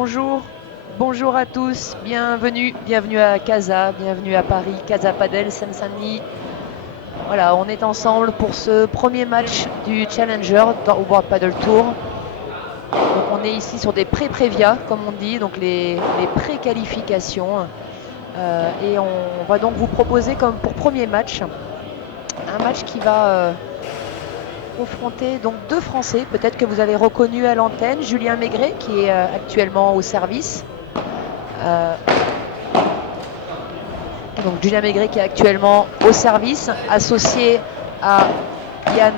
Bonjour, bonjour à tous, bienvenue à Casa, bienvenue à Paris, Casa Padel, Seine-Saint-Denis. Voilà, on est ensemble pour ce premier match du Challenger au World Padel Tour. Donc on est ici sur des pré-prévia, comme on dit, donc les pré-qualifications. Et on va donc vous proposer comme pour premier match, un match qui va confronter donc deux Français, peut-être que vous avez reconnu à l'antenne, Julien Maigret qui est actuellement au service. Donc Julien Maigret qui est actuellement au service, associé à Yann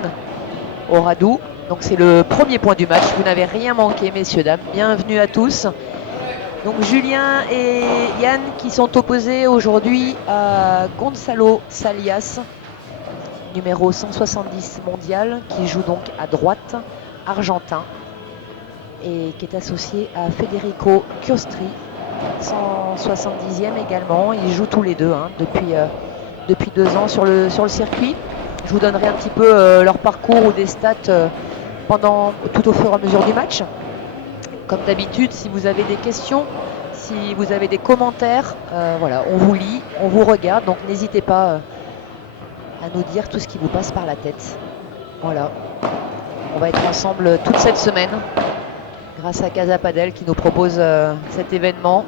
Oradou. Donc c'est le premier point du match. Vous n'avez rien manqué, messieurs, dames. Bienvenue à tous. Donc Julien et Yann qui sont opposés aujourd'hui à Gonzalo Salias, numéro 170 mondial, qui joue donc à droite, argentin, et qui est associé à Federico Chiostri, 170e également. Ils jouent tous les deux depuis 2 ans sur le circuit. Je vous donnerai un petit peu leur parcours ou des stats tout au fur et à mesure du match. Comme d'habitude, si vous avez des questions, si vous avez des commentaires, voilà, on vous lit, on vous regarde, donc n'hésitez pas à nous dire tout ce qui vous passe par la tête. Voilà, on va être ensemble toute cette semaine grâce à Casa Padel qui nous propose cet événement.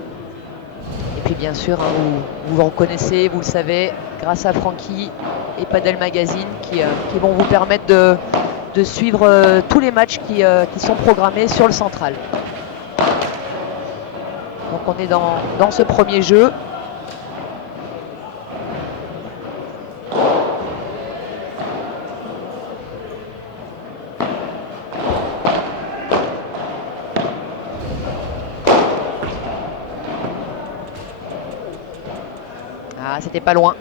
Et puis bien sûr, vous reconnaissez, vous le savez, grâce à Francky et Padel Magazine qui vont vous permettre de suivre tous les matchs qui sont programmés sur le central. Donc on est dans ce premier jeu. Ah, c'était pas loin.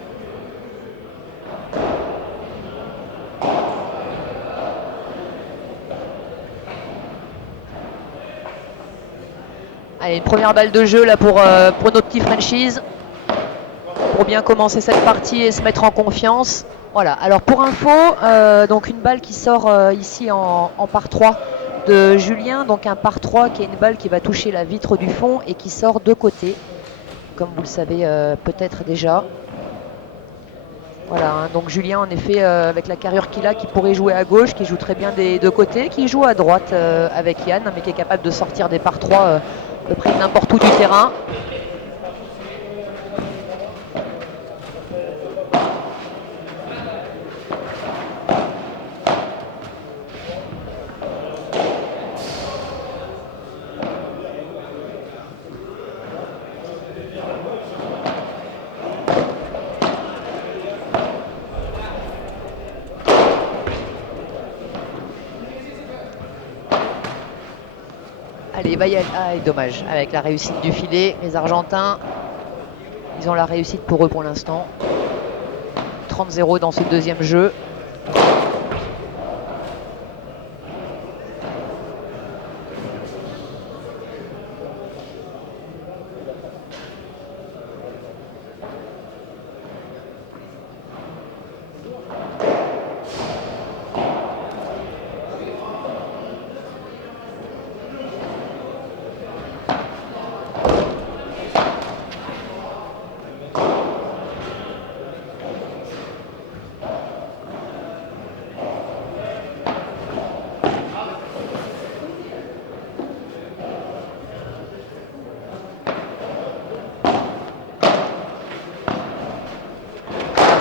Allez, une première balle de jeu là pour nos petits franchises. Pour bien commencer cette partie et se mettre en confiance. Voilà, alors pour info, donc une balle qui sort ici en par 3 de Julien. Donc un par 3 qui est une balle qui va toucher la vitre du fond et qui sort de côté. Comme vous le savez peut-être déjà. Voilà, hein, donc Julien en effet avec la carrure qu'il a, qui pourrait jouer à gauche, qui joue très bien des deux côtés, qui joue à droite avec Yann, mais qui est capable de sortir des par 3 à peu près n'importe où du terrain. Allez, va y aller. Ah, et dommage. Avec la réussite du filet, les Argentins, ils ont la réussite pour eux pour l'instant. 30-0 dans ce deuxième jeu.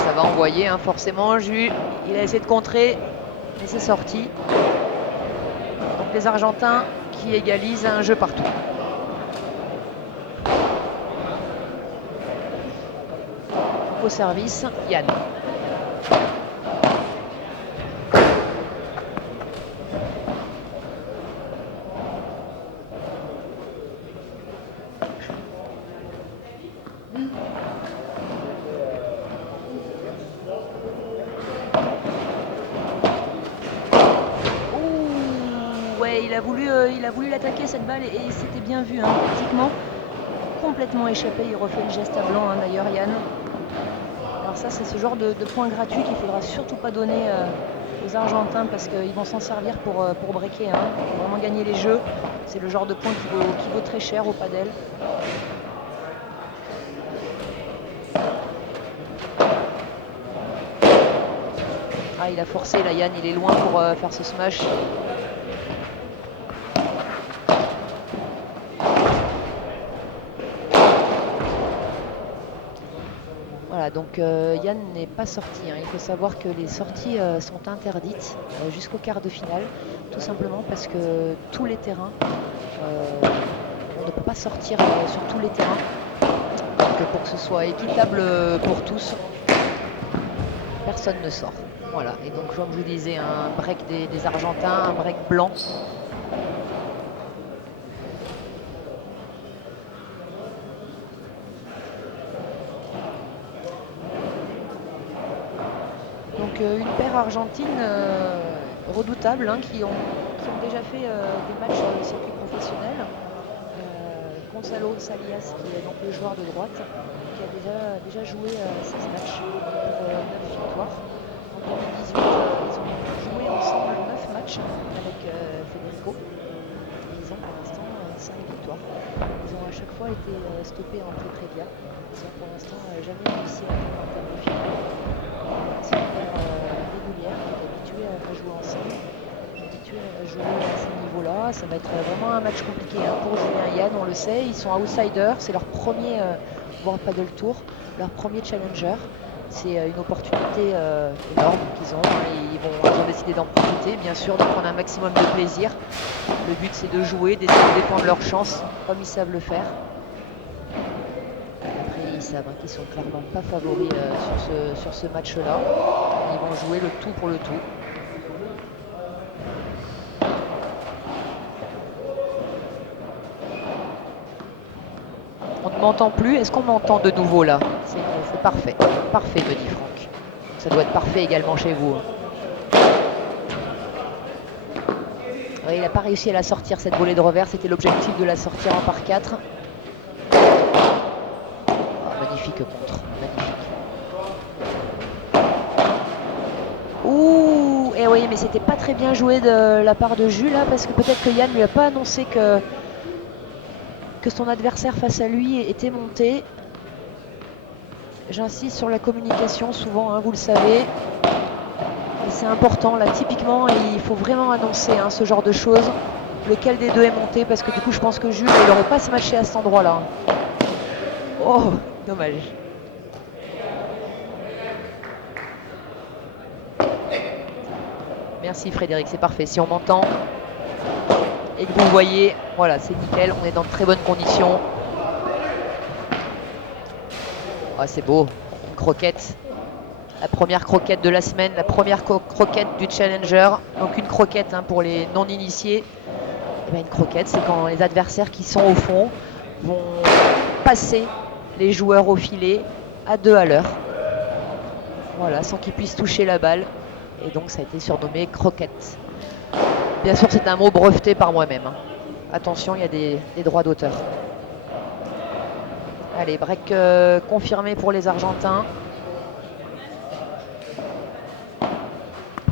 Ça va envoyer, hein, forcément. Jules, il a essayé de contrer, mais c'est sorti. Donc les Argentins qui égalisent un jeu partout. Au service, Yann. Ouais, il a voulu l'attaquer cette balle et c'était bien vu, hein, pratiquement complètement échappé. Il refait le geste à blanc, hein, d'ailleurs, Yann. Alors ça, c'est ce genre de points gratuits qu'il ne faudra surtout pas donner aux Argentins parce qu'ils vont s'en servir pour breaker, hein, pour vraiment gagner les jeux. C'est le genre de point qui vaut très cher au padel. Ah, il a forcé, là, Yann, il est loin pour faire ce smash. Voilà, donc Yann n'est pas sorti, hein. Il faut savoir que les sorties sont interdites jusqu'au quart de finale, tout simplement parce que tous les terrains, on ne peut pas sortir sur tous les terrains. Donc pour que ce soit équitable pour tous, personne ne sort. Voilà, et donc comme je vous disais, un break des Argentins, un break blanc. Donc une paire argentine redoutable, hein, qui ont déjà fait des matchs sur le circuit professionnel. Gonzalo Salias, qui est donc le joueur de droite, qui a déjà joué 16 matchs pour 9 victoires. En 2018, ils ont joué ensemble 9 matchs avec Federico. Et ils ont pour l'instant 5 victoires. Ils ont à chaque fois été stoppés en pré-prévia. Ils ont pour l'instant jamais réussi à atteindre un tableau final. C'est une paire régulière qui est habituée à jouer ensemble, habituée à jouer à ce niveau-là. Ça va être vraiment un match compliqué, hein, pour Julien et Yann, on le sait. Ils sont outsiders, c'est leur premier World Padel Tour, leur premier challenger. C'est une opportunité énorme qu'ils ont. Ils ont décidé d'en profiter, bien sûr, de prendre un maximum de plaisir. Le but, c'est de jouer, d'essayer de défendre leur chance, comme ils savent le faire. Après, ils savent, hein, qu'ils sont clairement pas favoris sur ce match-là. Ils vont jouer le tout pour le tout. On ne m'entend plus. Est-ce qu'on m'entend de nouveau là? C'est parfait. Parfait, me dit Franck. Ça doit être parfait également chez vous. Oui, il n'a pas réussi à la sortir, cette volée de revers. C'était l'objectif de la sortir en par 4. Oh, magnifique contre. Magnifique. Ouh, et oui, mais c'était pas très bien joué de la part de Jules, là, parce que peut-être que Yann lui a pas annoncé que son adversaire face à lui était monté. J'insiste sur la communication souvent, hein, vous le savez. C'est important, là, typiquement, il faut vraiment annoncer, hein, ce genre de choses. Lequel des deux est monté, parce que du coup, je pense que Jules, il n'aurait pas se matché à cet endroit-là. Oh, dommage. Merci Frédéric, c'est parfait. Si on m'entend et que vous voyez, voilà, c'est nickel. On est dans de très bonnes conditions. Oh, c'est beau, une croquette. La première croquette de la semaine, la première croquette du Challenger. Donc une croquette, hein, pour les non-initiés. Et bien, une croquette, c'est quand les adversaires qui sont au fond vont passer les joueurs au filet à 2 à l'heure. Voilà, sans qu'ils puissent toucher la balle. Et donc ça a été surnommé croquette. Bien sûr, c'est un mot breveté par moi-même, hein. Attention, il y a des droits d'auteur. Allez, break confirmé pour les Argentins.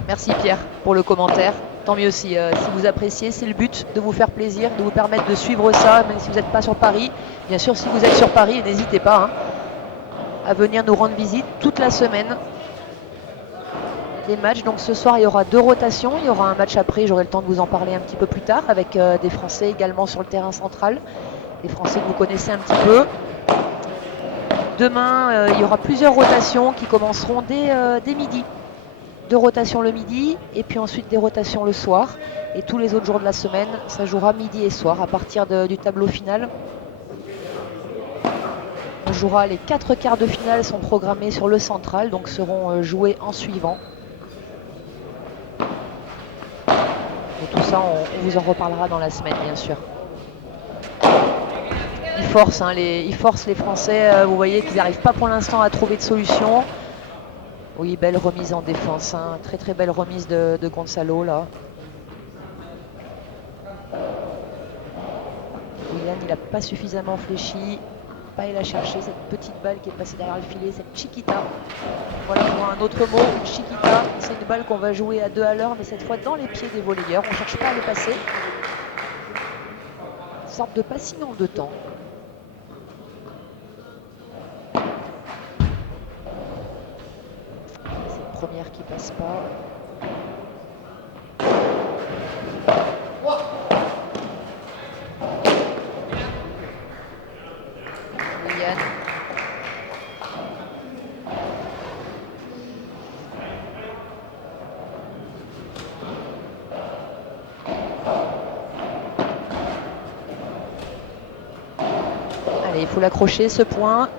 Merci Pierre pour le commentaire. Tant mieux si vous appréciez, c'est le but, de vous faire plaisir, de vous permettre de suivre ça, même si vous n'êtes pas sur Paris. Bien sûr, si vous êtes sur Paris, n'hésitez pas, hein, à venir nous rendre visite toute la semaine. Les matchs, donc ce soir il y aura 2 rotations, il y aura un match après, j'aurai le temps de vous en parler un petit peu plus tard, avec des Français également sur le terrain central, des Français que vous connaissez un petit peu. Demain, il y aura plusieurs rotations qui commenceront dès midi. 2 rotations le midi et puis ensuite des rotations le soir. Et tous les autres jours de la semaine, ça jouera midi et soir à partir du tableau final. On jouera les 4 quarts de finale sont programmés sur le central, donc seront joués en suivant. Et tout ça, on vous en reparlera dans la semaine, bien sûr. Ils forcent, hein, les Français. Vous voyez qu'ils n'arrivent pas pour l'instant à trouver de solution. Oui, belle remise en défense, hein. Très très belle remise de Gonzalo là. Yann, il n'a pas suffisamment fléchi. pas aller la chercher, cette petite balle qui est passée derrière le filet, cette chiquita. Voilà pour un autre mot, une chiquita. C'est une balle qu'on va jouer à 2 à l'heure, mais cette fois dans les pieds des volleyeurs. On ne cherche pas à les passer. Une sorte de passing en 2 temps. C'est une première qui passe pas. Yann. Allez, il faut l'accrocher ce point.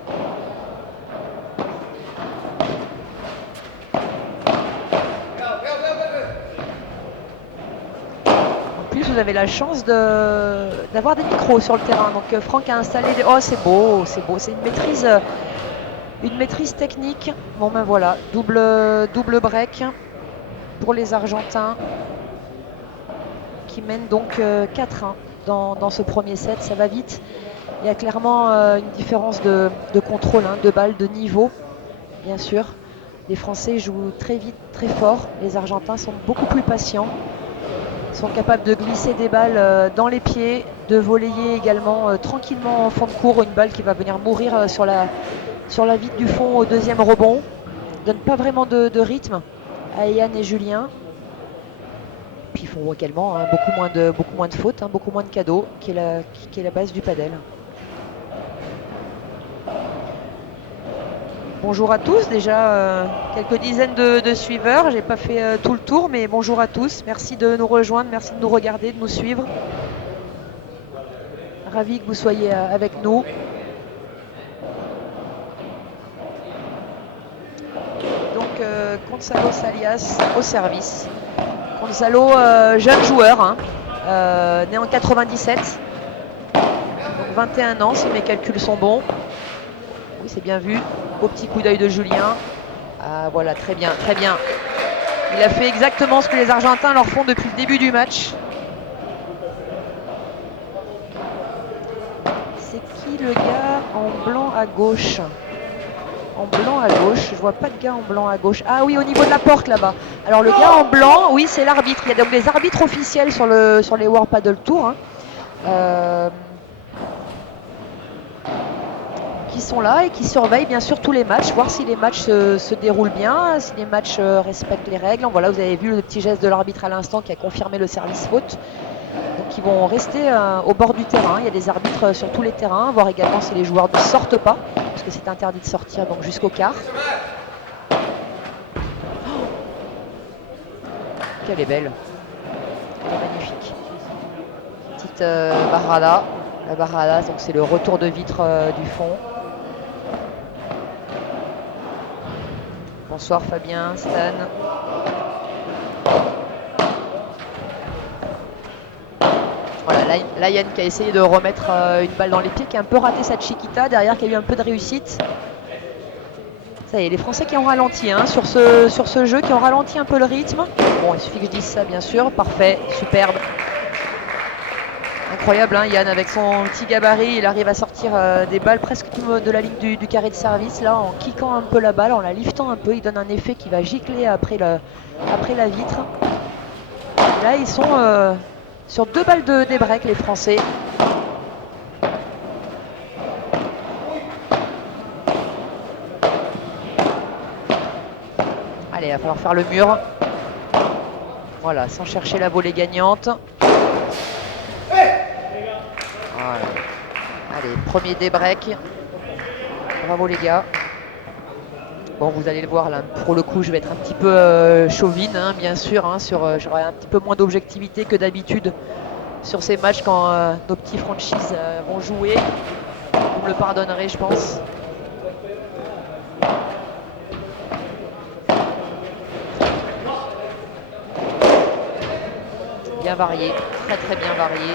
En plus, vous avez la chance d'avoir des micros sur le terrain. Donc Franck a installé des... Oh, c'est beau, c'est beau. C'est une maîtrise technique. Bon ben voilà, double break pour les Argentins qui mènent donc 4-1 dans ce premier set. Ça va vite. Il y a clairement une différence de contrôle, hein, de balle, de niveau, bien sûr. Les Français jouent très vite, très fort. Les Argentins sont beaucoup plus patients. Ils sont capables de glisser des balles dans les pieds, de volleyer également tranquillement en fond de cours. Une balle qui va venir mourir sur la vitre du fond au deuxième rebond. Donne pas vraiment de rythme à Yann et Julien. Puis ils font également hein, beaucoup moins de fautes, hein, beaucoup moins de cadeaux, qui est la base du padel. Bonjour à tous, déjà quelques dizaines de suiveurs, j'ai pas fait tout le tour, mais bonjour à tous, merci de nous rejoindre, merci de nous regarder, de nous suivre. Ravi que vous soyez avec nous. Donc Gonzalo Salias au service. Gonzalo, jeune joueur, hein, né en 97, donc 21 ans si mes calculs sont bons. Oui, c'est bien vu. Au petit coup d'œil de Julien. Ah voilà, très bien, très bien. Il a fait exactement ce que les Argentins leur font depuis le début du match. C'est qui le gars en blanc à gauche? En blanc à gauche, je vois pas de gars en blanc à gauche. Ah oui, au niveau de la porte là-bas. Alors le gars en blanc, oui, c'est l'arbitre. Il y a donc des arbitres officiels sur les World Padel Tour. Hein. Qui sont là et qui surveillent bien sûr tous les matchs, voir si les matchs se déroulent bien, si les matchs respectent les règles. Voilà, vous avez vu le petit geste de l'arbitre à l'instant qui a confirmé le service faute. Donc ils vont rester au bord du terrain. Il y a des arbitres sur tous les terrains, voir également si les joueurs ne sortent pas, parce que c'est interdit de sortir donc jusqu'au quart. Oh, qu'elle est belle, elle est magnifique. Petite barrada. La barrada, donc c'est le retour de vitre du fond. Bonsoir Fabien, Stan. Voilà, là Yann qui a essayé de remettre une balle dans les pieds, qui a un peu raté sa chiquita, derrière qui a eu un peu de réussite. Ça y est, les Français qui ont ralenti hein, sur ce jeu, qui ont ralenti un peu le rythme. Bon, il suffit que je dise ça bien sûr, parfait, superbe. Incroyable, hein, Yann, avec son petit gabarit, il arrive à sortir des balles presque de la ligne du carré de service, là, en kickant un peu la balle, en la liftant un peu. Il donne un effet qui va gicler après la vitre. Et là, ils sont sur 2 balles des breaks, les Français. Allez, il va falloir faire le mur. Voilà, sans chercher la volée gagnante. Voilà. Allez, premier débreak. Bravo les gars. Bon, vous allez le voir là, pour le coup, je vais être un petit peu chauvine, hein, bien sûr. Hein, j'aurai un petit peu moins d'objectivité que d'habitude sur ces matchs quand nos petits franchises vont jouer. Vous me le pardonnerez, je pense. Bien varié, très très bien varié.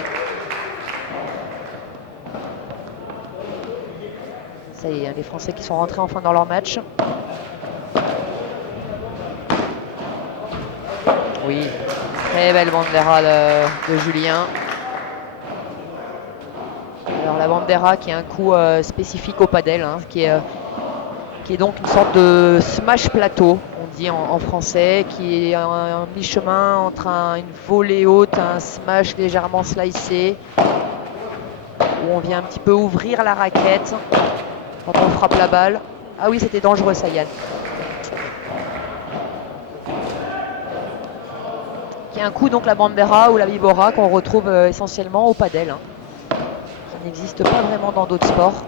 Ça y est, les Français qui sont rentrés enfin dans leur match. Oui, très belle bandera de Julien. Alors la bandera qui est un coup spécifique au padel, hein, qui est donc une sorte de smash plateau, on dit en français, qui est un mi-chemin entre une volée haute, un smash légèrement slicé, où on vient un petit peu ouvrir la raquette quand on frappe la balle. Ah oui, c'était dangereux ça, Yann. Qui est un coup, donc la bandera ou la vibora qu'on retrouve essentiellement au padel, hein, qui n'existe pas vraiment dans d'autres sports.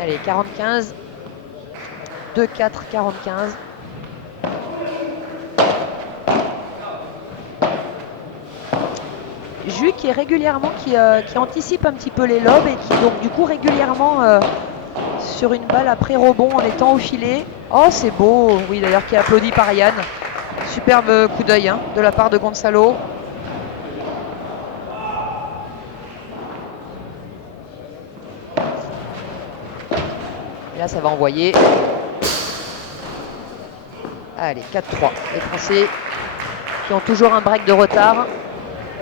Allez, 45, 2-4, 45. Jus qui est régulièrement, qui anticipe un petit peu les lobes et qui donc du coup régulièrement sur une balle après rebond en étant au filet. Oh c'est beau, oui d'ailleurs qui est applaudi par Yann. Superbe coup d'œil hein, de la part de Gonzalo. Et là ça va envoyer. Allez, 4-3. Les Français qui ont toujours un break de retard,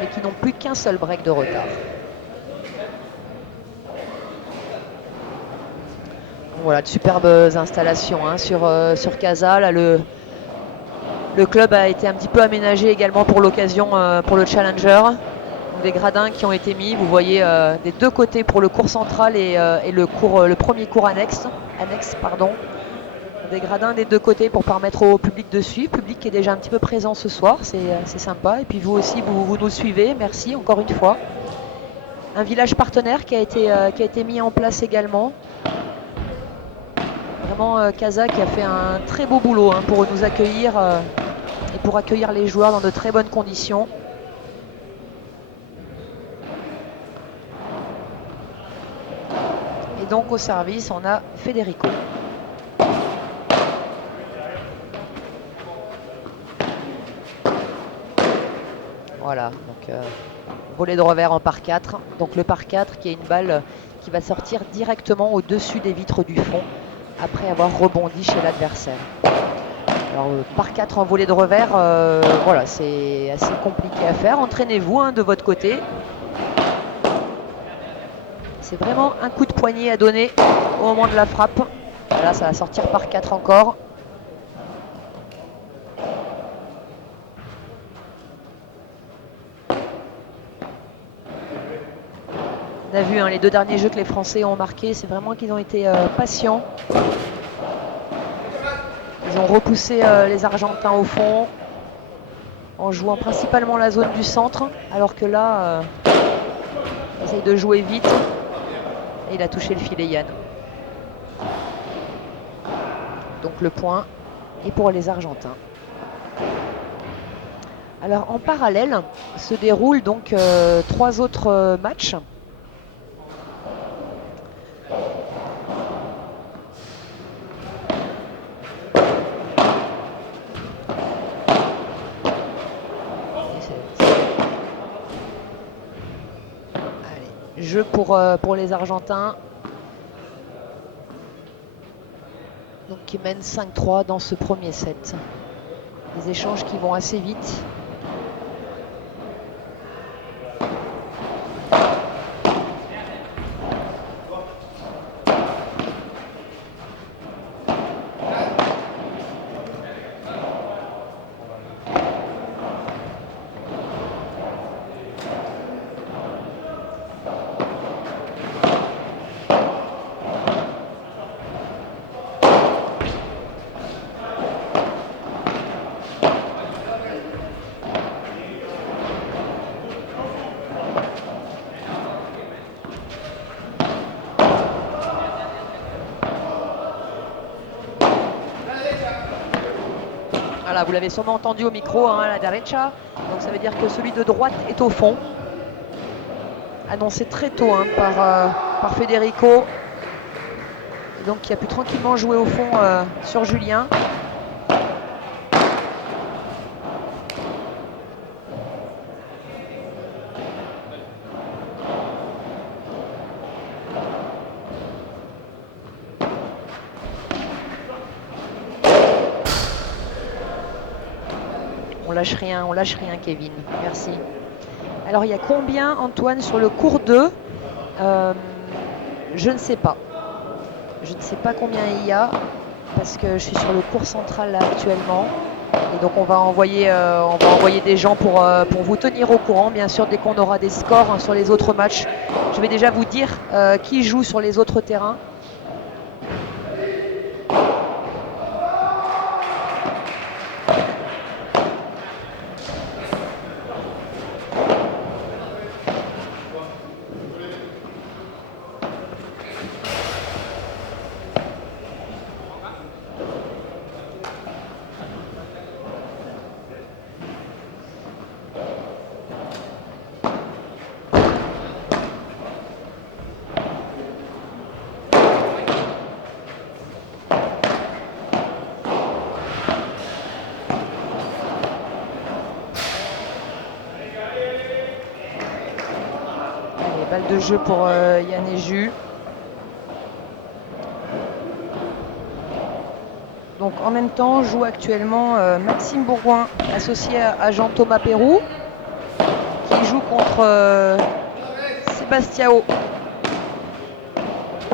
mais qui n'ont plus qu'un seul break de retard. Voilà, de superbes installations hein, sur Casa. Là, le club a été un petit peu aménagé également pour l'occasion, pour le Challenger. Donc, des gradins qui ont été mis, vous voyez, des deux côtés pour le cours central et le premier cours annexe. Des gradins des deux côtés pour permettre au public de suivre. Public qui est déjà un petit peu présent ce soir, c'est sympa. Et puis vous aussi, vous nous suivez. Merci encore une fois. Un village partenaire qui a été mis en place également. Vraiment Casa qui a fait un très beau boulot hein, pour nous accueillir et pour accueillir les joueurs dans de très bonnes conditions. Et donc au service, on a Federico. Voilà, donc volet de revers en par 4. Donc le par 4 qui est une balle qui va sortir directement au-dessus des vitres du fond après avoir rebondi chez l'adversaire. Alors par 4 en volet de revers, voilà, c'est assez compliqué à faire. Entraînez-vous hein, de votre côté. C'est vraiment un coup de poignet à donner au moment de la frappe. Là, ça va sortir par 4 encore. On a vu hein, les deux derniers jeux que les Français ont marqués, c'est vraiment qu'ils ont été patients. Ils ont repoussé les Argentins au fond en jouant principalement la zone du centre, alors que là, ils essayent de jouer vite. Et il a touché le filet Yann. Donc le point est pour les Argentins. Alors en parallèle se déroulent donc 3 autres matchs. Jeu pour les Argentins. Donc qui mènent 5-3 dans ce premier set. Des échanges qui vont assez vite. Voilà, vous l'avez sûrement entendu au micro, hein, la derecha. Donc ça veut dire que celui de droite est au fond. Annoncé très tôt hein, par Federico. Et donc qui a pu tranquillement jouer au fond sur Julien. lâche rien Kevin, merci. Alors il y a combien Antoine sur le cours 2 Je ne sais pas. Je ne sais pas combien il y a parce que je suis sur le cours central là actuellement. Et donc on va envoyer des gens pour vous tenir au courant, bien sûr, dès qu'on aura des scores hein, sur les autres matchs. Je vais déjà vous dire qui joue sur les autres terrains. Balle de jeu pour Yann et Jus. Donc en même temps joue actuellement Maxime Bourgoin associé à Jean-Thomas Pérou qui joue contre Sébastiao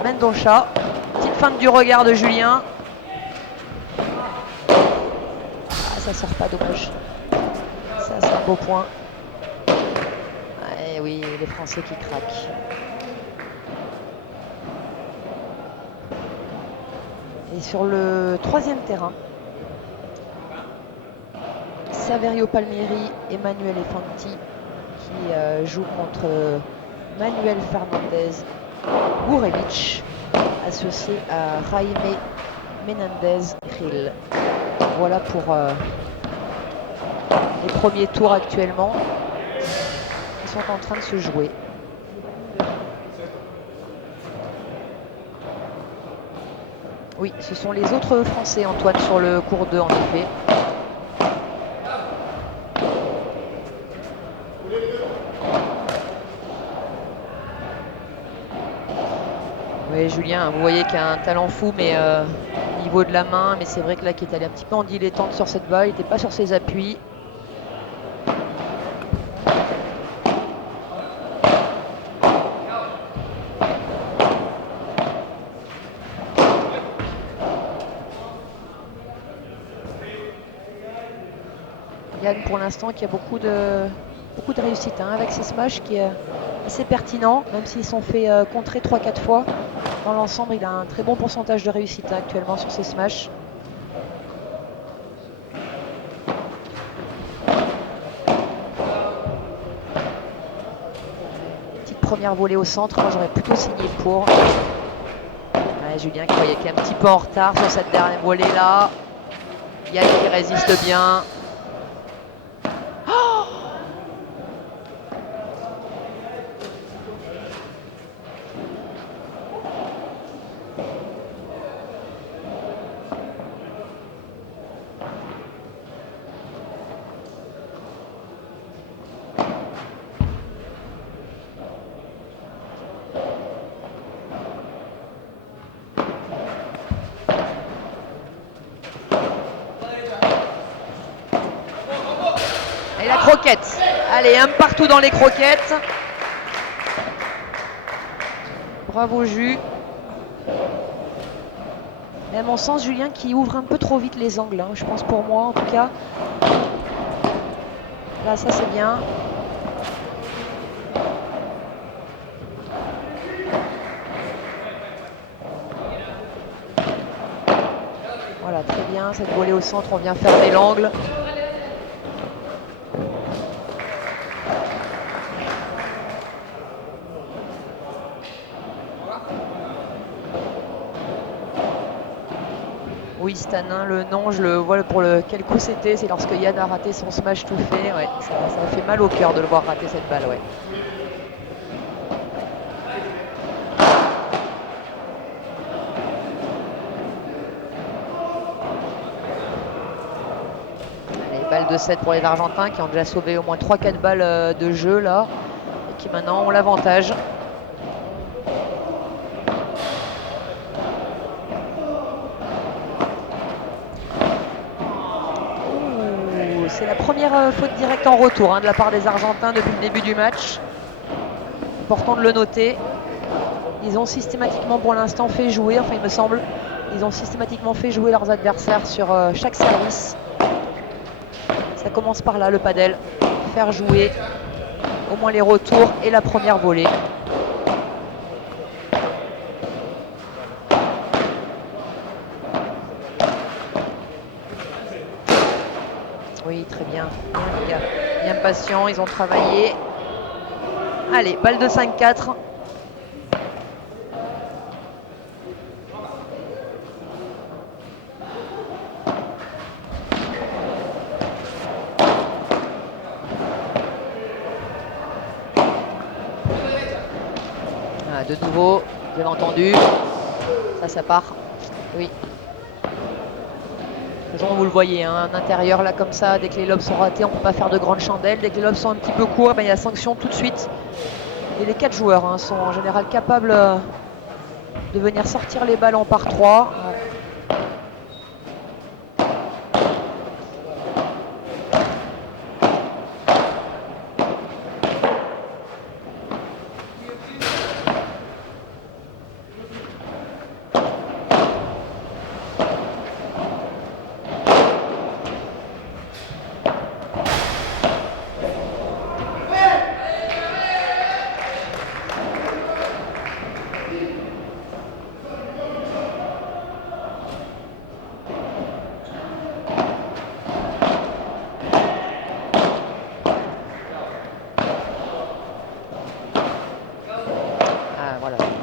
Mendonça. Petite feinte du regard de Julien. Ah, ça sort pas, dommage. Ça c'est un beau point. Et oui, les Français qui craquent. Et sur le troisième terrain, Saverio Palmieri, Emmanuel Efanti qui joue contre Manuel Fernandez Gurevich, associé à Jaime Menendez Krill. Voilà pour les premiers tours actuellement qui sont en train de se jouer. Oui, ce sont les autres Français, Antoine, sur le cours 2, en effet. Oui, Julien, vous voyez qu'il a un talent fou, mais au niveau de la main, mais c'est vrai que là, qui est allé un petit peu en dilettante sur cette balle, il n'était pas sur ses appuis. Yann, pour l'instant, qui a beaucoup de réussite hein, avec ses smash, qui est assez pertinent, même s'ils sont fait contrer 3-4 fois. Dans l'ensemble, il a un très bon pourcentage de réussite hein, actuellement sur ses smash. Petite première volée au centre, moi j'aurais plutôt signé pour. Ouais, Julien qui voyait qu'il est un petit peu en retard sur cette dernière volée là. Yann qui résiste bien. Et la croquette. Allez, un partout dans les croquettes. Bravo Jus. Mais à mon sens, Julien qui ouvre un peu trop vite les angles. Hein, je pense pour moi en tout cas. Là, ça c'est bien. Voilà, très bien. Cette volée au centre, on vient fermer l'angle. Oui, Stanin, le nom, je le vois pour quel coup c'était. C'est lorsque Yann a raté son smash tout fait. Ouais, ça fait mal au cœur de le voir rater cette balle. Ouais. Allez, balle de 7 pour les Argentins qui ont déjà sauvé au moins 3-4 balles de jeu là. Et qui maintenant ont l'avantage. C'est la première faute directe en retour de la part des Argentins depuis le début du match. Important de le noter. Ils ont systématiquement pour l'instant fait jouer, enfin il me semble, ils ont systématiquement fait jouer leurs adversaires sur chaque service. Ça commence par là, le padel. Faire jouer au moins les retours et la première volée. Oui, très bien. Bien, les gars. Bien patient, ils ont travaillé. Allez, balle de 5-4. Ah, de nouveau, vous avez entendu. Ça part. Oui. De toute façon, vous le voyez, un intérieur là comme ça, dès que les lobes sont ratés, on ne peut pas faire de grandes chandelles. Dès que les lobes sont un petit peu courts, il y a sanction tout de suite. Et les 4 joueurs sont en général capables de venir sortir les ballons par 3.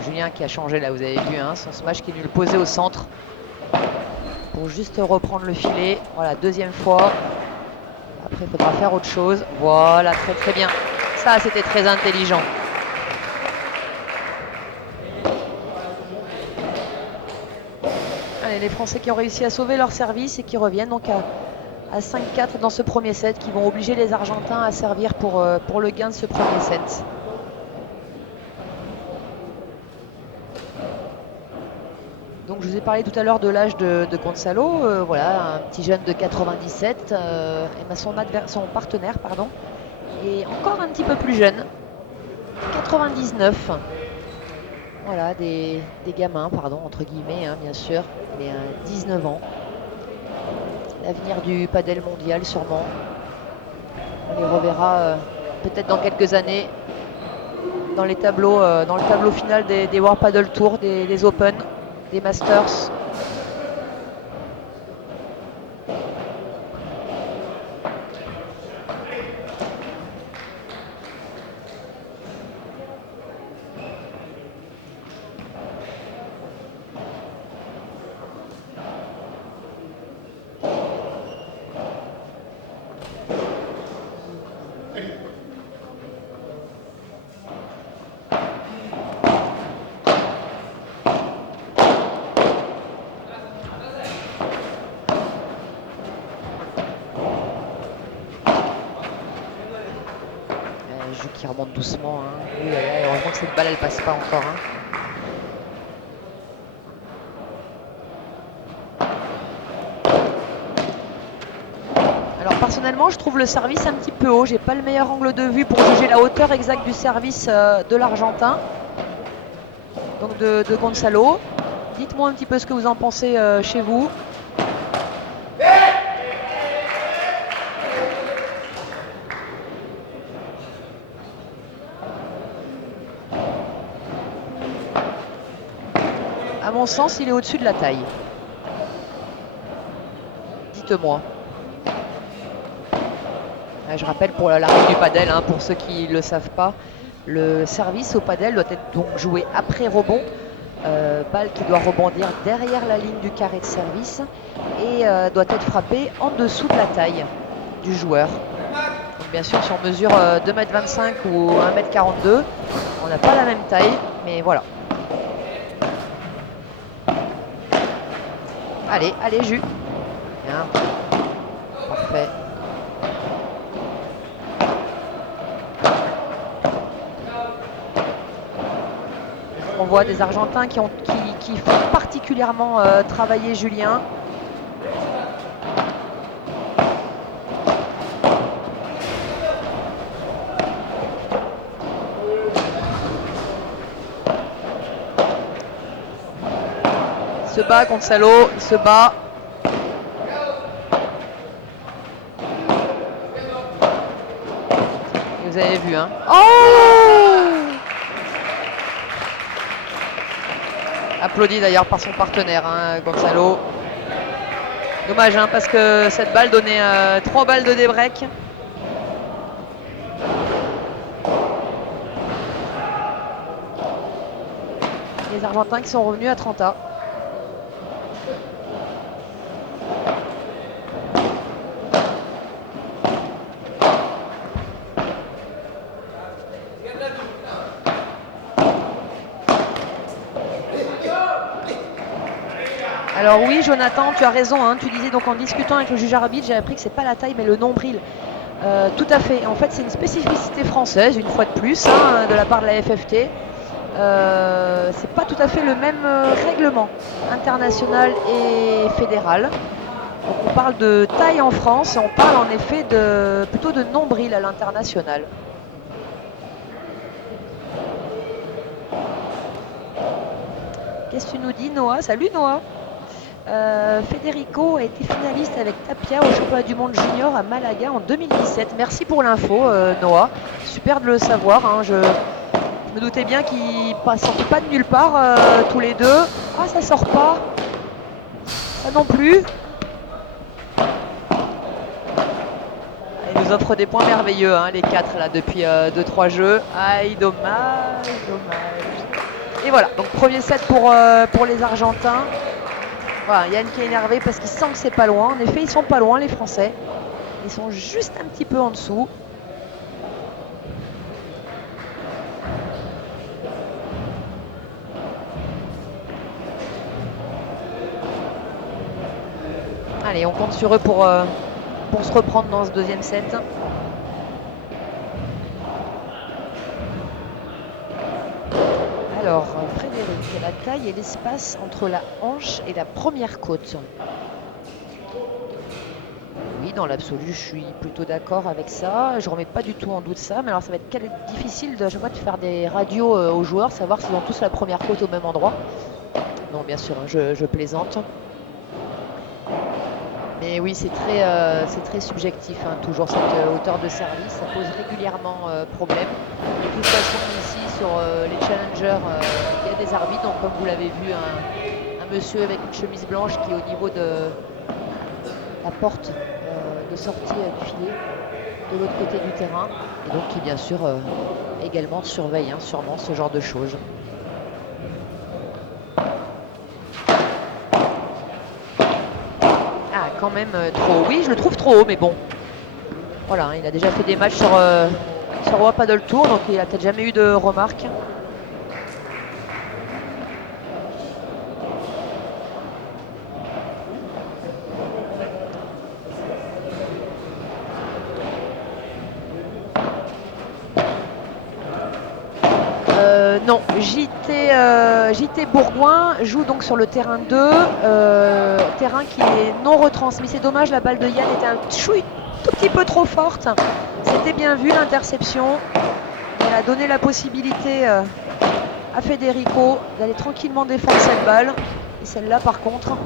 Julien qui a changé là, vous avez vu, son smash qui est venu le poser au centre pour juste reprendre le filet. Voilà, deuxième fois. Après, il faudra faire autre chose. Voilà, très très bien. Ça, c'était très intelligent. Allez, les Français qui ont réussi à sauver leur service et qui reviennent donc à 5-4 dans ce premier set, qui vont obliger les Argentins à servir pour le gain de ce premier set. Donc je vous ai parlé tout à l'heure de l'âge de Gonzalo, voilà, un petit jeune de 97, et son partenaire, pardon, est encore un petit peu plus jeune, 99. Voilà, des gamins, pardon, entre guillemets, bien sûr, mais 19 ans. L'avenir du padel mondial, sûrement. On les reverra peut-être dans quelques années dans les tableaux, dans le tableau final des World Padel Tour, des Open, des Masters. Qui remonte doucement. Oui, heureusement que cette balle elle passe pas encore. Alors personnellement, je trouve le service un petit peu haut. J'ai pas le meilleur angle de vue pour juger la hauteur exacte du service de l'Argentin. Donc de Gonzalo. Dites-moi un petit peu ce que vous en pensez chez vous. À mon sens, il est au-dessus de la taille. Dites-moi. Je rappelle pour la règle du padel, pour ceux qui ne le savent pas, le service au padel doit être donc joué après rebond. Balle qui doit rebondir derrière la ligne du carré de service et doit être frappée en dessous de la taille du joueur. Donc bien sûr, si on mesure 2,25 m ou 1,42 m, on n'a pas la même taille, mais voilà. Allez, allez, Jus. Bien. Parfait. On voit des Argentins qui font particulièrement travailler Julien. se bat, Gonzalo, il se bat. Et vous avez vu, hein. Oh! Applaudi d'ailleurs par son partenaire, hein, Gonzalo. Dommage, hein, parce que cette balle donnait 3 balles de débreak. Les Argentins qui sont revenus à 30A. Alors oui, Jonathan, tu as raison, hein, tu disais donc en discutant avec le juge arbitre, j'ai appris que c'est pas la taille mais le nombril. Tout à fait. En fait, c'est une spécificité française, une fois de plus, hein, de la part de la FFT. C'est pas tout à fait le même règlement international et fédéral. Donc on parle de taille en France et on parle en effet plutôt de nombril à l'international. Qu'est-ce que tu nous dis, Noah? Salut Noah. Federico a été finaliste avec Tapia au championnat du monde junior à Malaga en 2017. Merci pour l'info, Noah. Super de le savoir, hein. Je me doutais bien qu'ils ne sortaient pas de nulle part tous les deux. Ah, ça sort pas. Ça non plus. Ils nous offrent des points merveilleux, hein, les 4 là, depuis 2-3 jeux. Aïe, dommage, dommage. Et voilà, donc premier set pour les Argentins. Voilà, Yann qui est énervé parce qu'il sent que c'est pas loin. En effet, ils sont pas loin, les Français. Ils sont juste un petit peu en dessous. Allez, on compte sur eux pour se reprendre dans ce deuxième set. Alors, Frédéric, la taille et l'espace entre la hanche et la première côte. Oui, dans l'absolu, je suis plutôt d'accord avec ça. Je remets pas du tout en doute ça. Mais alors, ça va être difficile de faire des radios aux joueurs, savoir s'ils ont tous la première côte au même endroit. Non, bien sûr, hein, je plaisante. Mais oui, c'est très subjectif, hein, toujours cette hauteur de service. Ça pose régulièrement problème. De toute façon, ici, sur les challengers, il y a des arbitres. Donc, comme vous l'avez vu, un monsieur avec une chemise blanche qui est au niveau de la porte de sortie du filet, de l'autre côté du terrain. Et donc, qui, bien sûr, également surveille sûrement ce genre de choses. Quand même trop haut. Oui, je le trouve trop haut, mais bon. Voilà, il a déjà fait des matchs sur World Paddle Tour, donc il a peut-être jamais eu de remarques. Non, JT Bourgoin joue donc sur le terrain 2, terrain qui est non retransmis. C'est dommage, la balle de Yann était un tout petit peu trop forte. C'était bien vu l'interception. Elle a donné la possibilité à Federico d'aller tranquillement défendre cette balle. Et celle-là par contre...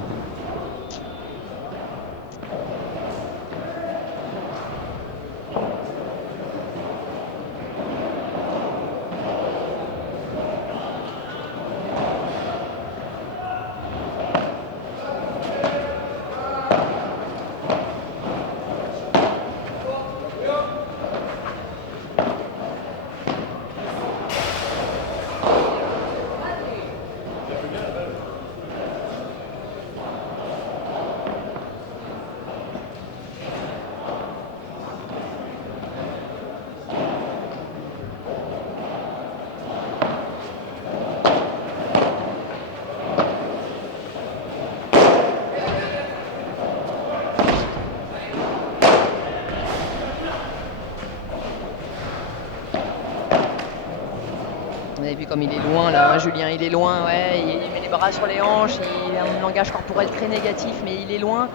Vous avez vu comme il est loin là, hein, Julien, il est loin, ouais, il met les bras sur les hanches, il a un langage corporel très négatif, mais il est loin,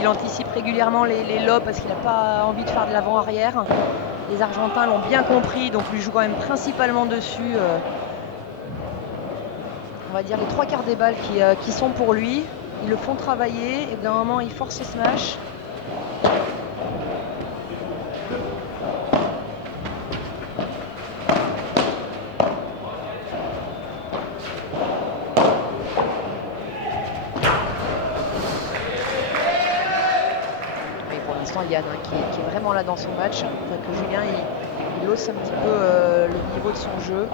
il anticipe régulièrement les lobes parce qu'il n'a pas envie de faire de l'avant-arrière. Les Argentins l'ont bien compris, donc lui joue quand même principalement dessus. va dire, les 3/4 des balles qui sont pour lui. Ils le font travailler et d'un moment il force ce smash. Et pour l'instant Yann qui est vraiment là dans son match. Enfin, que Julien il hausse un petit peu le niveau de son jeu.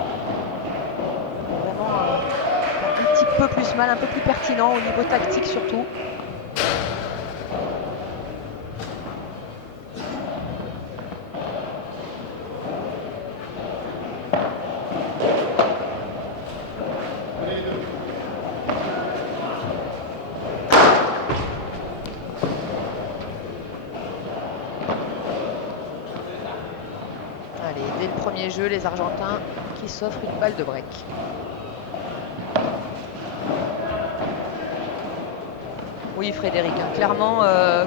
Vraiment un petit peu plus mal, un peu plus pertinent au niveau tactique surtout. Allez, dès le premier jeu, les Argentins qui s'offrent une balle de break. Oui, Frédéric, hein, clairement,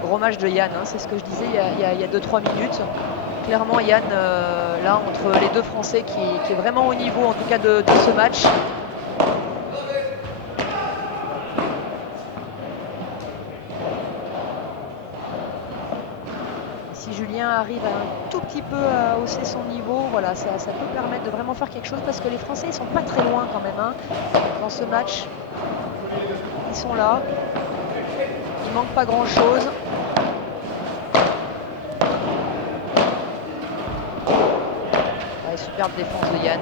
gros match de Yann, hein, c'est ce que je disais il y a 2-3 minutes. Clairement, Yann, là, entre les deux Français, qui est vraiment au niveau, en tout cas, de ce match. Si Julien arrive un tout petit peu à hausser son niveau, voilà, ça peut permettre de vraiment faire quelque chose, parce que les Français, ils sont pas très loin quand même, hein, dans ce match. Ils sont là. Il manque pas grand-chose. Superbe défense de Yann.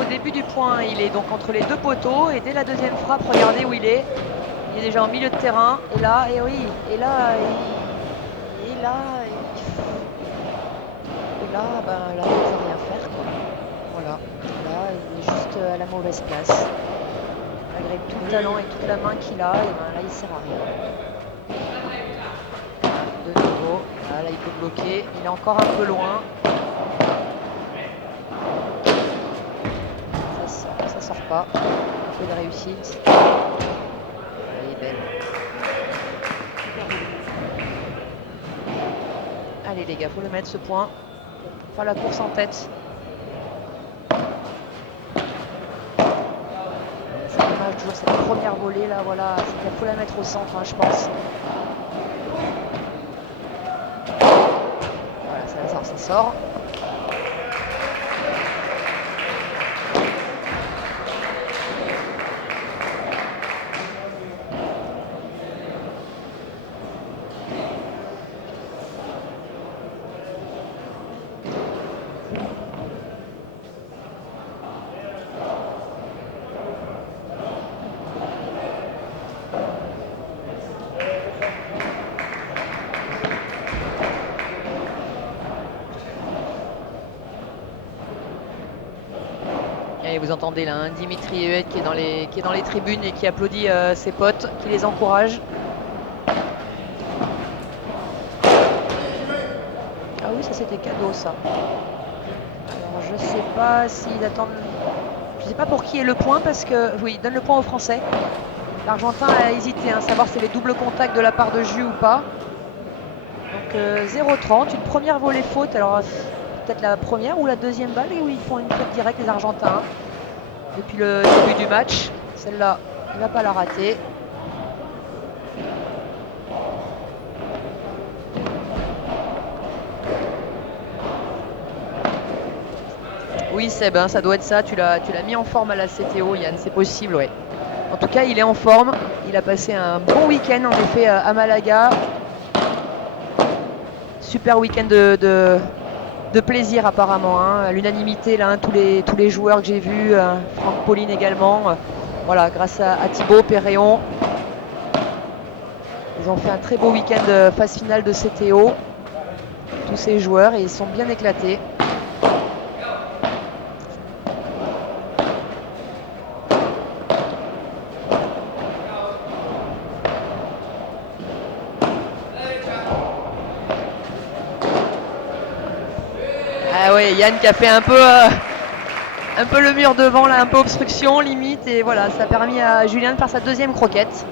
Au début du point, il est donc entre les deux poteaux et dès la deuxième frappe, regardez où il est. Il est déjà en milieu de terrain et là, et oui, et là, ben là, il ne peut rien faire, quoi. Voilà, là, il est juste à la mauvaise place. Malgré tout le talent et toute la main qu'il a, et ben là, il ne sert à rien. De nouveau, là, il peut bloquer. Il est encore un peu loin. Ça sort pas. Un peu de réussite. Elle est belle. Allez les gars, faut le mettre ce point. Faire la course en tête. C'est dommage toujours cette première volée là, voilà. Il faut la mettre au centre, hein, je pense. Voilà, ça sort. Et vous entendez là, hein, Dimitri Huet qui est dans les tribunes et qui applaudit ses potes, qui les encourage. Ah oui, ça c'était cadeau ça. Alors je sais pas s'ils attendent. Je sais pas pour qui est le point parce que oui, il donne le point aux Français. L'Argentin a hésité à savoir si c'était double contact de la part de Jus ou pas. Donc 0-30, une première volée faute. Alors peut-être la première ou la deuxième balle et où ils font une faute directe les Argentins. Depuis le début du match, celle-là, il ne va pas la rater. Oui Seb, hein, ça doit être ça, tu l'as mis en forme à la CTO Yann, c'est possible, ouais. En tout cas, il est en forme, il a passé un bon week-end en effet à Malaga. Super week-end de plaisir apparemment, hein. À l'unanimité là, hein, tous les joueurs que j'ai vus, Franck Pauline également, voilà, grâce à Thibaut Péréon. Ils ont fait un très beau week-end phase finale de CTO, tous ces joueurs, et ils sont bien éclatés. Yann qui a fait un peu le mur devant, là, un peu obstruction limite, et voilà, ça a permis à Julien de faire sa deuxième croquette.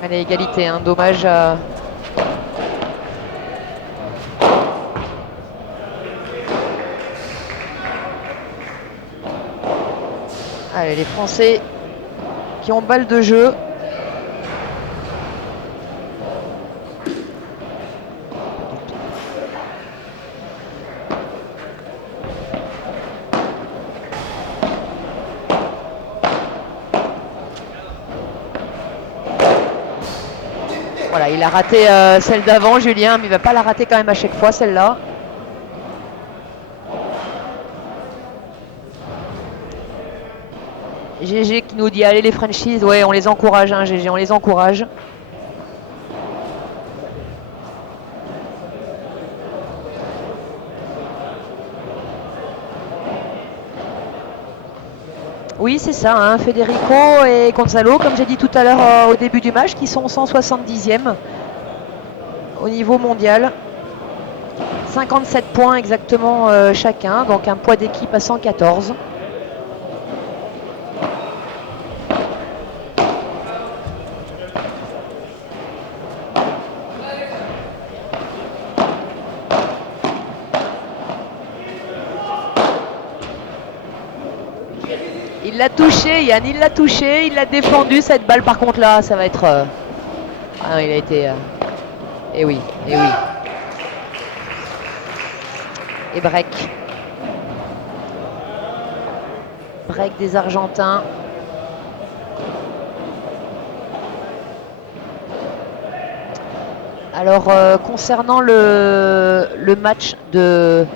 Allez, égalité, hein, dommage. Allez, les Français qui ont balle de jeu. Voilà, il a raté celle d'avant, Julien, mais il ne va pas la rater quand même à chaque fois, celle-là. GG qui nous dit, allez les Frenchies, ouais, on les encourage, hein, GG, on les encourage. Oui, c'est ça, hein, Federico et Gonzalo, comme j'ai dit tout à l'heure au début du match, qui sont 170e au niveau mondial. 57 points exactement chacun, donc un poids d'équipe à 114. Il l'a touché, Yann, il l'a touché, il l'a défendu cette balle. Par contre là, ça va être... Ah non, il a été... Eh oui, eh oui. Et break. Break des Argentins. Alors, concernant le match de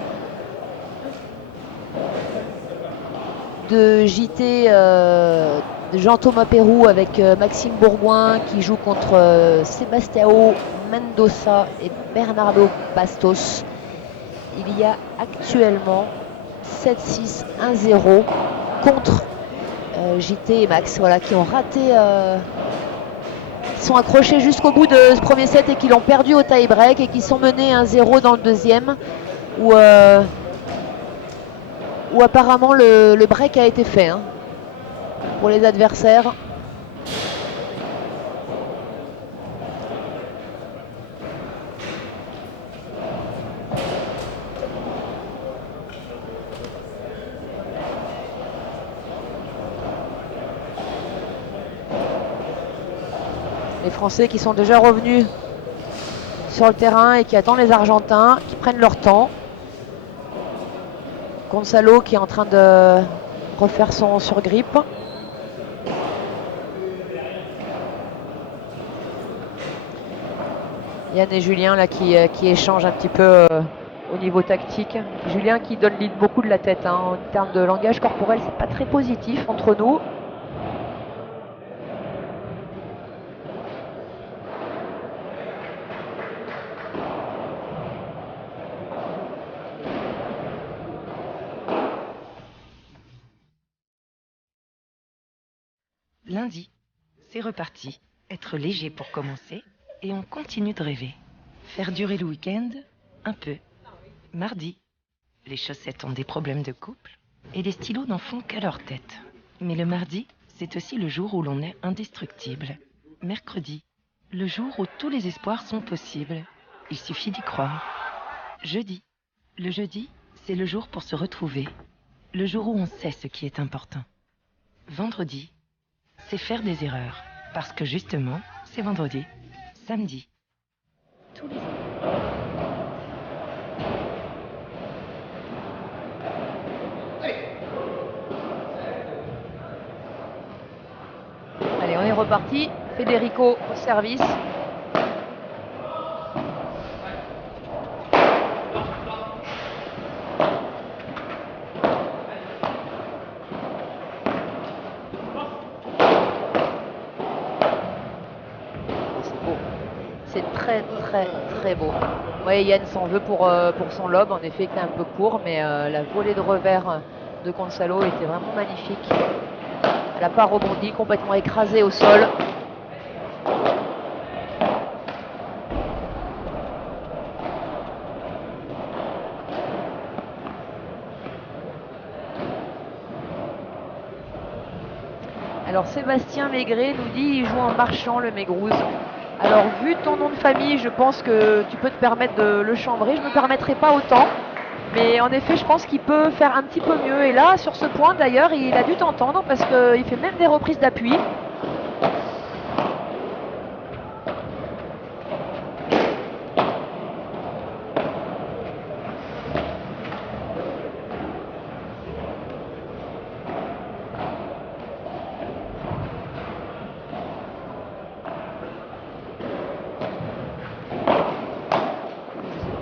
JT de Jean-Thomas Pérou avec Maxime Bourgoin qui joue contre Sebastião Mendoza et Bernardo Bastos. Il y a actuellement 7-6-1-0 contre JT et Max, voilà, qui ont raté, qui sont accrochés jusqu'au bout de ce premier set et qui l'ont perdu au tie-break et qui sont menés 1-0 dans le deuxième où apparemment le break a été fait, hein, pour les adversaires. Les Français qui sont déjà revenus sur le terrain et qui attendent les Argentins, qui prennent leur temps. Gonzalo qui est en train de refaire son surgrip. Yann et Julien là qui échangent un petit peu au niveau tactique. Julien qui donne beaucoup de la tête, hein, en termes de langage corporel, c'est pas très positif entre nous. Lundi, c'est reparti. Être léger pour commencer et on continue de rêver. Faire durer le week-end, un peu. Mardi, les chaussettes ont des problèmes de couple et les stylos n'en font qu'à leur tête. Mais le mardi, c'est aussi le jour où l'on est indestructible. Mercredi, le jour où tous les espoirs sont possibles. Il suffit d'y croire. Jeudi, le jeudi, c'est le jour pour se retrouver. Le jour où on sait ce qui est important. Vendredi, c'est faire des erreurs. Parce que justement, c'est vendredi, samedi. Tous les ans. Allez, on est reparti. Federico au service. C'est très très très beau. Ouais, Yann s'en veut pour son lob, en effet, qui est un peu court, mais la volée de revers de Gonzalo était vraiment magnifique. Elle n'a pas rebondi, complètement écrasée au sol. Alors Sébastien Maigret nous dit il joue en marchant, le Mégrouze. Alors vu ton nom de famille, je pense que tu peux te permettre de le chambrer. Je ne me permettrai pas autant. Mais en effet, je pense qu'il peut faire un petit peu mieux. Et là, sur ce point d'ailleurs, il a dû t'entendre parce qu'il fait même des reprises d'appui.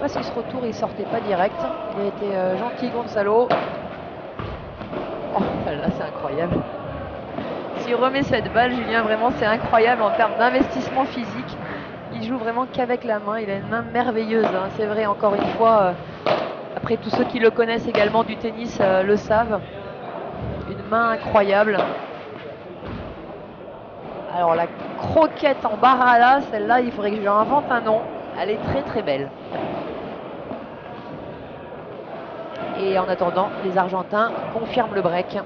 Si ce retour il sortait pas direct, il a été gentil Gonzalo. Oh là c'est incroyable. S'il remet cette balle, Julien, vraiment c'est incroyable en termes d'investissement physique. Il joue vraiment qu'avec la main, il a une main merveilleuse, hein. C'est vrai, encore une fois, après tous ceux qui le connaissent également du tennis le savent. Une main incroyable. Alors la croquette en barrala, celle-là il faudrait que je lui invente un nom. Elle est très très belle. Et en attendant, les Argentins confirment le break.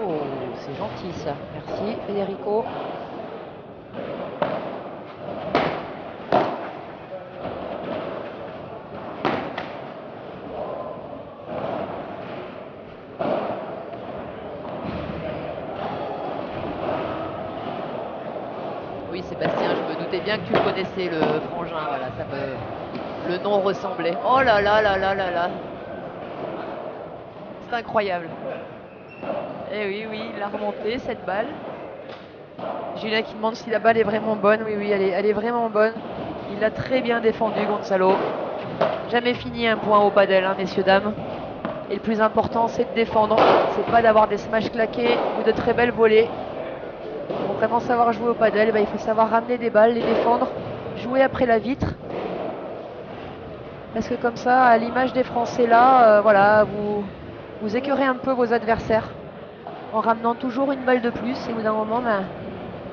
Oh, c'est gentil ça. Merci Federico. Oui Sébastien, je me doutais bien que tu le connaissais, le frangin, voilà, le nom ressemblait. Oh là là là là là là. C'est incroyable. Eh oui, oui, il a remonté cette balle. Julien qui demande si la balle est vraiment bonne. Oui, oui, elle est vraiment bonne. Il l'a très bien défendu, Gonzalo. Jamais fini un point au padel, hein, messieurs, dames. Et le plus important, c'est de défendre. C'est pas d'avoir des smashs claqués ou de très belles volées. Pour vraiment savoir jouer au padel, il faut savoir ramener des balles, les défendre, jouer après la vitre. Parce que comme ça, à l'image des Français là, voilà, vous écœurez un peu vos adversaires en ramenant toujours une balle de plus. Et au bout d'un moment,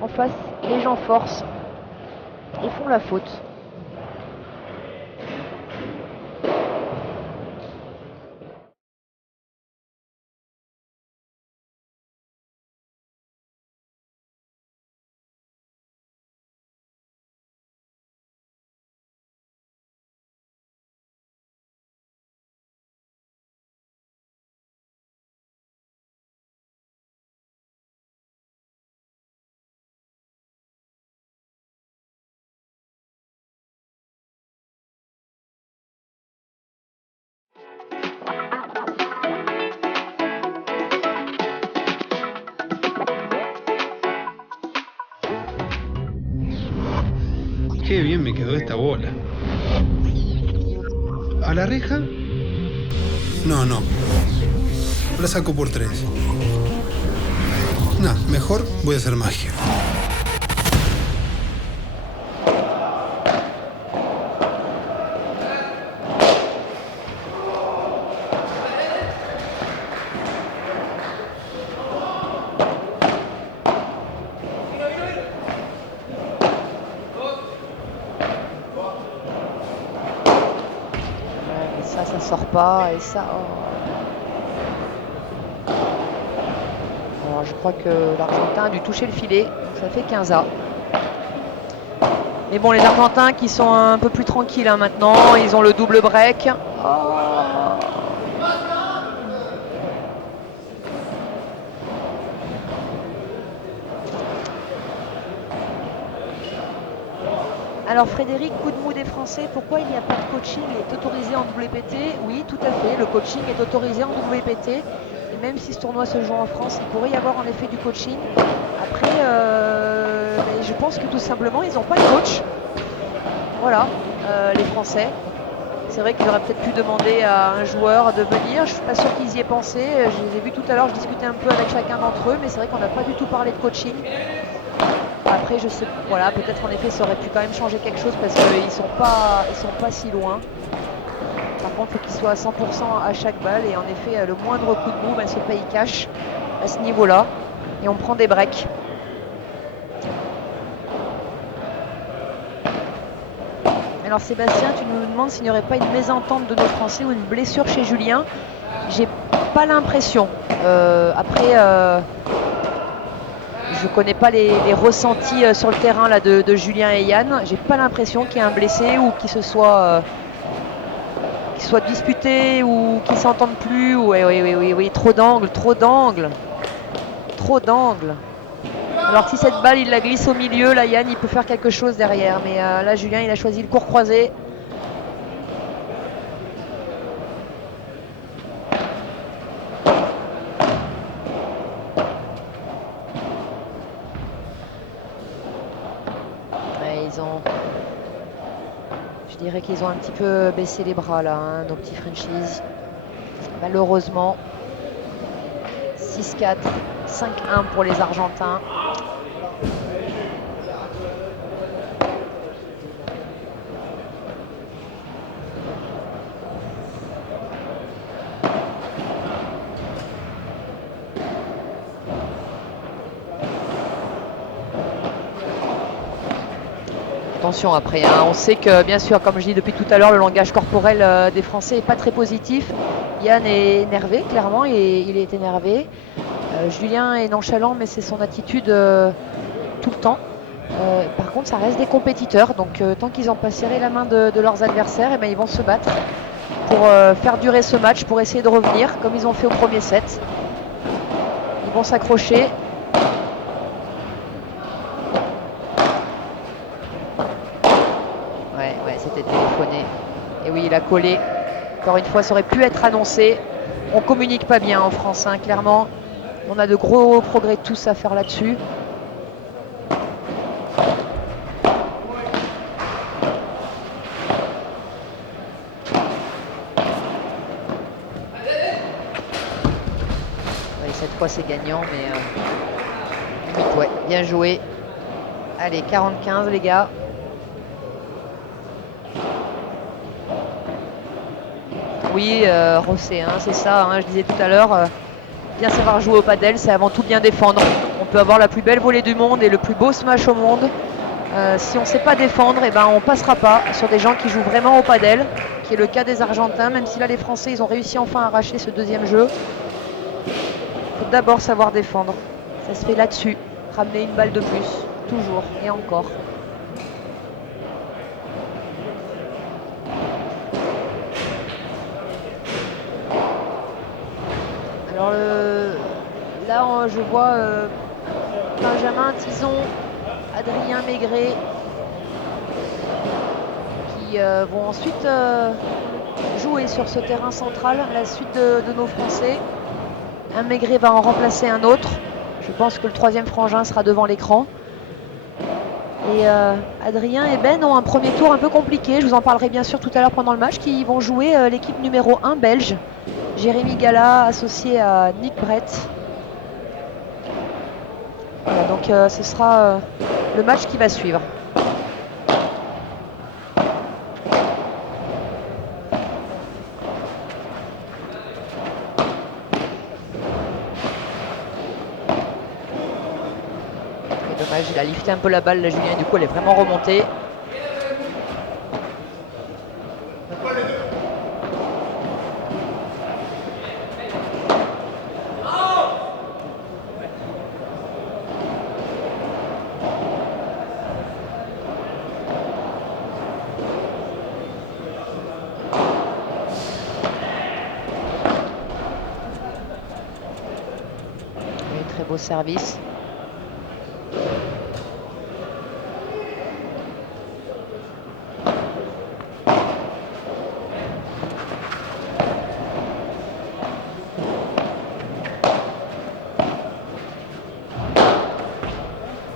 en face, les gens forcent et font la faute. Qué bien me quedó esta bola. ¿A la reja? No. La saco por 3. No, mejor voy a hacer magia. Ça sort pas et ça, oh, je crois que l'Argentin a dû toucher le filet. Donc ça fait 15A. Mais bon, les Argentins qui sont un peu plus tranquilles hein, maintenant, ils ont le double break. Oh. Alors Frédéric, coup de mou des Français, pourquoi il n'y a pas de coaching est autorisé en WPT? Oui, tout à fait, le coaching est autorisé en WPT. Et même si ce tournoi se joue en France, il pourrait y avoir en effet du coaching. Après, je pense que tout simplement, ils n'ont pas de coach. Voilà, les Français. C'est vrai qu'ils auraient peut-être pu demander à un joueur de venir. Je ne suis pas sûre qu'ils y aient pensé. Je les ai vus tout à l'heure, je discutais un peu avec chacun d'entre eux, mais c'est vrai qu'on n'a pas du tout parlé de coaching. Après, je sais, voilà, peut-être en effet, ça aurait pu quand même changer quelque chose parce qu'ils sont pas si loin. Par contre, il faut qu'ils soient à 100% à chaque balle et en effet, le moindre coup de boum, elle se paye cash à ce niveau-là et on prend des breaks. Alors Sébastien, tu nous demandes s'il n'y aurait pas une mésentente de nos Français ou une blessure chez Julien. J'ai pas l'impression. Après. Je ne connais pas les ressentis sur le terrain là, de Julien et Yann. J'ai pas l'impression qu'il y ait un blessé ou qu'il soit disputé ou qu'ils s'entendent plus. Oui, trop d'angles. Alors si cette balle il la glisse au milieu, là Yann il peut faire quelque chose derrière. Mais là Julien il a choisi le court croisé. Je dirais qu'ils ont un petit peu baissé les bras là, hein, nos petits Frenchies. Malheureusement, 6-4, 5-1 pour les Argentins. Attention après, hein, on sait que bien sûr, comme je dis depuis tout à l'heure, le langage corporel des Français n'est pas très positif. Yann est énervé, clairement, il est énervé. Julien est nonchalant, mais c'est son attitude tout le temps. Par contre, ça reste des compétiteurs, donc tant qu'ils n'ont pas serré la main de leurs adversaires, eh ben, ils vont se battre pour faire durer ce match, pour essayer de revenir, comme ils ont fait au premier set. Ils vont s'accrocher. Ouais, c'était téléphoné. Et oui, il a collé. Encore une fois, ça aurait pu être annoncé. On communique pas bien en France, hein, clairement. On a de gros progrès tous à faire là-dessus. Oui, cette fois, c'est gagnant, mais limite, ouais, bien joué. Allez, 40-15, les gars. Oui, Rossé, hein, c'est ça, hein, je disais tout à l'heure, bien savoir jouer au padel, c'est avant tout bien défendre. On peut avoir la plus belle volée du monde et le plus beau smash au monde. Si on ne sait pas défendre, eh ben, on ne passera pas sur des gens qui jouent vraiment au padel, qui est le cas des Argentins, même si là les Français ils ont réussi enfin à arracher ce deuxième jeu. Il faut d'abord savoir défendre. Ça se fait là-dessus. Ramener une balle de plus, toujours et encore. Alors là, je vois Benjamin Tison, Adrien Maigret qui vont ensuite jouer sur ce terrain central à la suite de nos Français. Un Maigret va en remplacer un autre. Je pense que le troisième frangin sera devant l'écran. Et Adrien et Ben ont un premier tour un peu compliqué. Je vous en parlerai bien sûr tout à l'heure pendant le match, qui vont jouer l'équipe numéro 1 belge. Jérémy Gala associé à Nick Brett. Voilà, donc ce sera le match qui va suivre. Et dommage, il a lifté un peu la balle là, Julien, et du coup elle est vraiment remontée. Beau service.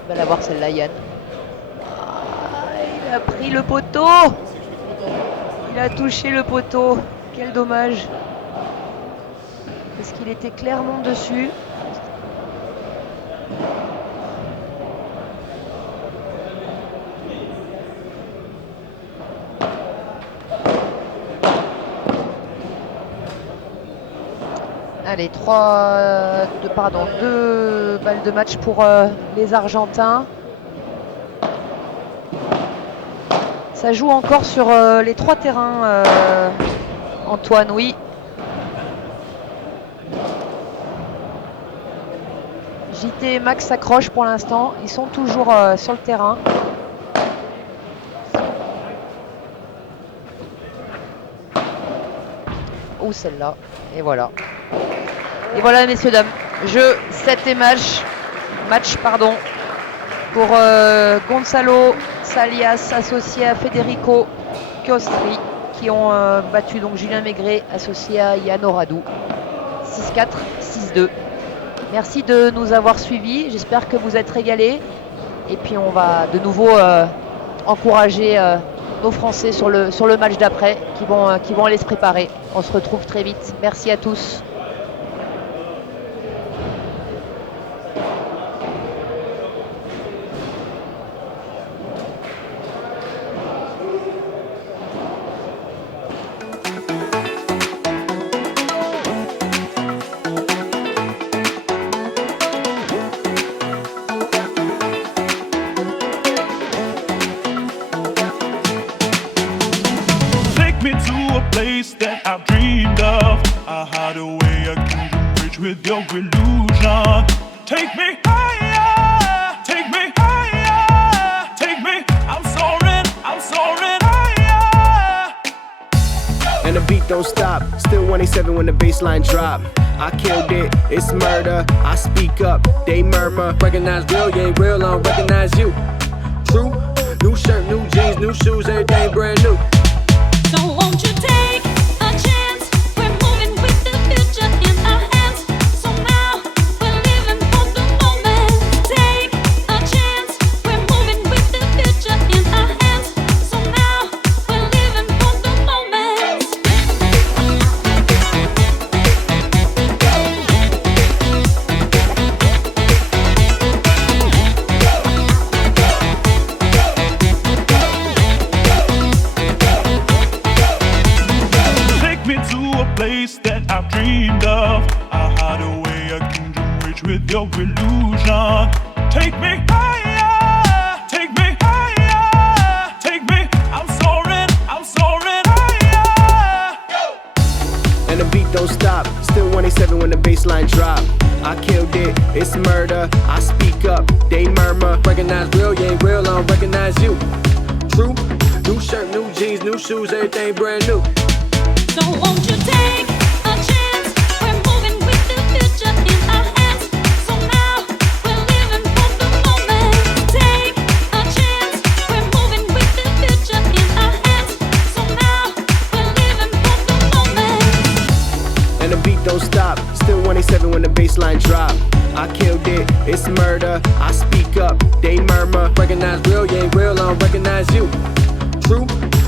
Il va l'avoir celle-là, Yann. Il a pris le poteau. Il a touché le poteau. Quel dommage. Parce qu'il était clairement dessus. Allez, 2 balles de match pour les Argentins. Ça joue encore sur les 3 terrains, Antoine, oui. JT et Max s'accrochent pour l'instant. Ils sont toujours sur le terrain. Ou celle-là. Et voilà. Et voilà, messieurs, dames. Jeu 7 et match pour Gonzalo Salias, associé à Federico Chiostri, qui ont battu donc Julien Maigret, associé à Yann Oradou. 6-4, 6-2. Merci de nous avoir suivis. J'espère que vous êtes régalés. Et puis on va de nouveau encourager nos Français sur le match d'après qui vont aller se préparer. On se retrouve très vite. Merci à tous. That I've dreamed of. I hide away a kingdom rich with your illusion. Take me higher, take me higher, take me. I'm soaring higher. And the beat don't stop. Still 187 when the bassline drop. I killed it, it's murder. I speak up, they murmur. Recognize real, you ain't real, I don't recognize you. True, new shirt, new jeans, new shoes, everything brand new. So won't you take a chance? We're moving with the future in our hands. So now we're living for the moment. Take a chance. We're moving with the future in our hands. So now we're living for the moment. Place that I've dreamed of. I hide away a kingdom rich with your illusion. Take me higher, take me higher, take me. I'm soaring higher. And the beat don't stop. Still 187 when the bassline drop. I killed it, it's murder. I speak up, they murmur. Recognize real, you ain't real, I don't recognize you. True, new shirt, new jeans, new shoes, everything brand new. So won't you take a chance? We're moving with the future in our hands. So now we're living for the moment. Take a chance. We're moving with the future in our hands. So now we're living for the moment. And the beat don't stop. Still 187 when the bassline drop. I killed it, it's murder. I speak up, they murmur. Recognize real, you ain't real, I don't recognize you. True,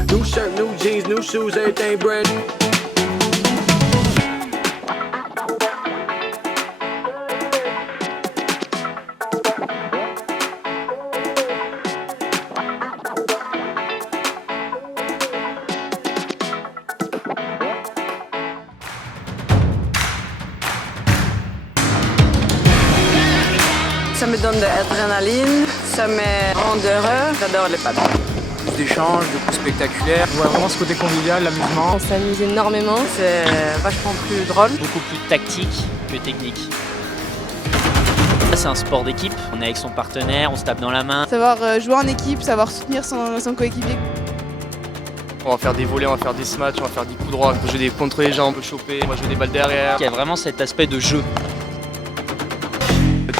new shirt, new jeans, new shoes, everything brand new. Ça me donne de l'adrénaline, ça me rend heureux, j'adore les paddles. Plus d'échanges, de coups spectaculaires. On voit vraiment ce côté convivial, l'amusement. On s'amuse énormément, c'est vachement plus drôle. Beaucoup plus tactique que technique. C'est un sport d'équipe, on est avec son partenaire, on se tape dans la main. Savoir jouer en équipe, savoir soutenir son coéquipier. On va faire des volets, on va faire des smash, on va faire des coups droits, on va jouer des contre les jambes, on peut choper, on va jouer des balles derrière. Il y a vraiment cet aspect de jeu.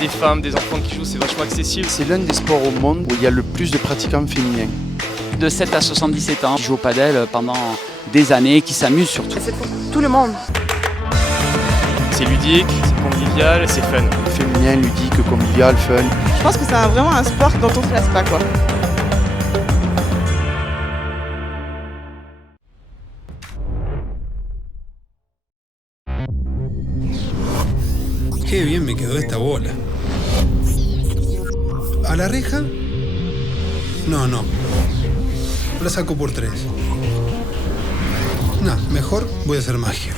des femmes, des enfants qui jouent, c'est vachement accessible. C'est l'un des sports au monde où il y a le plus de pratiquants féminins. De 7 à 77 ans, qui jouent au padel pendant des années, qui s'amusent surtout. C'est pour tout le monde. C'est ludique, c'est convivial, c'est fun. Féminin, ludique, convivial, fun. Je pense que c'est vraiment un sport dont on se lasse pas, quoi. Qué bien me quedó esta bola. ¿A la reja? No. La saco por 3. No, mejor voy a hacer magia.